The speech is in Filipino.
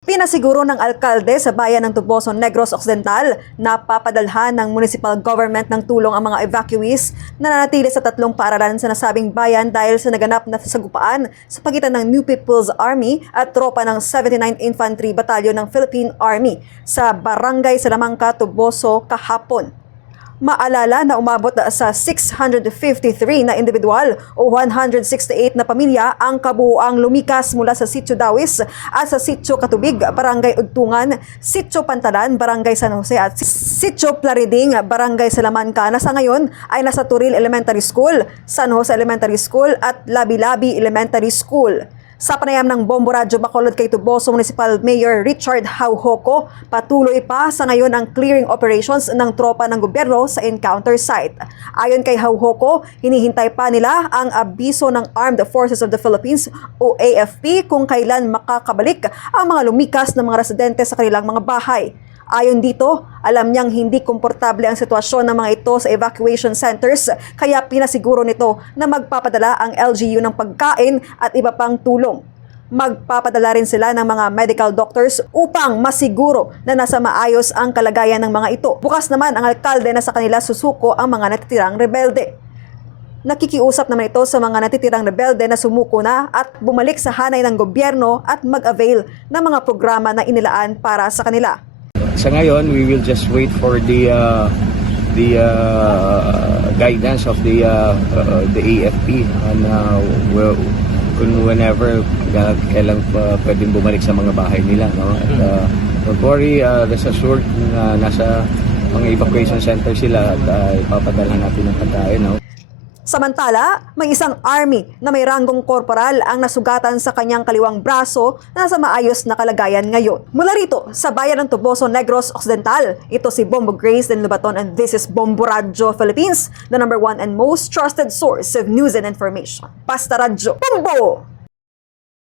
Pinasiguro ng alkalde sa bayan ng Tuboso, Negros Occidental na papadalhan ng municipal government ng tulong ang mga evacuees na nanatili sa tatlong paaralan sa nasabing bayan dahil sa naganap na sagupaan sa pagitan ng New People's Army at tropa ng 79th Infantry Battalion ng Philippine Army sa Barangay Salamangca, Tuboso kahapon. Maalala na umabot sa 653 na individual o 168 na pamilya ang kabuuang lumikas mula sa Sitio Dawis at sa Sitio Katubig, Barangay Ugtungan, Sitio Pantalan, Barangay San Jose at Sitio Plariding, Barangay Salamanca na sa ngayon ay nasa Turil Elementary School, San Jose Elementary School at Labi-Labi Elementary School. Sa panayam ng Bombo Radyo Bacolod kay Tuboso Municipal Mayor Richard Haujoco, patuloy pa sa ngayon ang clearing operations ng tropa ng gobyerno sa encounter site. Ayon kay Haujoco, hinihintay pa nila ang abiso ng Armed Forces of the Philippines o AFP kung kailan makakabalik ang mga lumikas ng mga residente sa kanilang mga bahay. Ayon dito, alam niyang hindi komportable ang sitwasyon ng mga ito sa evacuation centers kaya pinasiguro nito na magpapadala ang LGU ng pagkain at iba pang tulong. Magpapadala rin sila ng mga medical doctors upang masiguro na nasa maayos ang kalagayan ng mga ito. Bukas naman ang alkalde na sa kanila susuko ang mga natitirang rebelde. Nakikiusap naman ito sa mga natitirang rebelde na sumuko na at bumalik sa hanay ng gobyerno at mag-avail ng mga programa na inilaan para sa kanila. Sa ngayon, we will just wait for the guidance of the AFP and whenever kailan pwedeng bumalik sa mga bahay nila, no? Don't worry, rest assured na nasa mga evacuation center sila at ipapadala natin ng pagkain, no? Samantala, may isang army na may ranggong korporal ang nasugatan sa kanyang kaliwang braso na nasa maayos na kalagayan ngayon. Mula rito, sa bayan ng Tuboso, Negros Occidental, ito si Bombo Grace Den Lubaton and this is Bombo Radyo Philippines, the #1 and most trusted source of news and information. Basta Radyo, Bombo!